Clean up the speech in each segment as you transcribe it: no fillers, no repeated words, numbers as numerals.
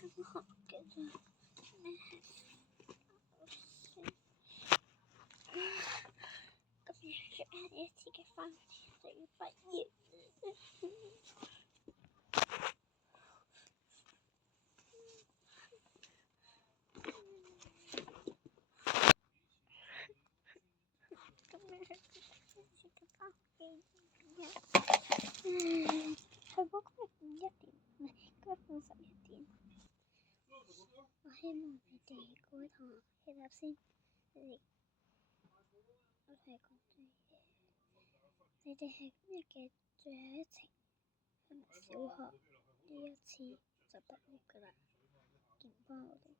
好嘅啫。咁最後一次嘅翻學就要畢業。咁樣係最後一次嘅翻學嘅日。係嗰個1點，唔係嗰個11點。我希望你哋各位同學起立先。我係講真嘢。你哋係今日嘅最後一程，係咪小學呢一次就畢業㗎啦？見唔翻我哋。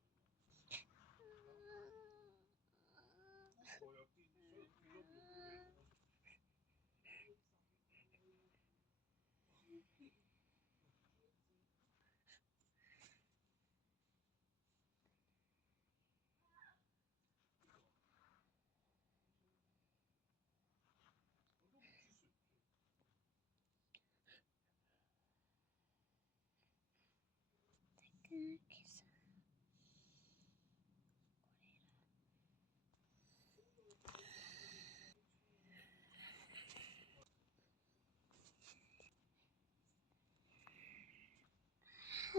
其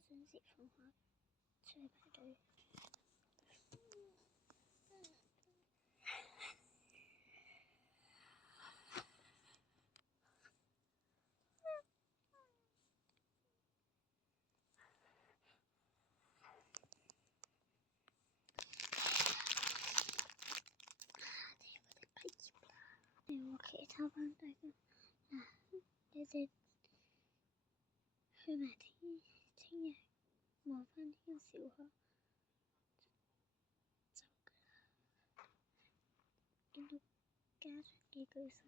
實而家準時放學，出去排隊。我其他班大家你哋去埋聽日望返呢間小學就㗎啦。見到家長嘅舉手。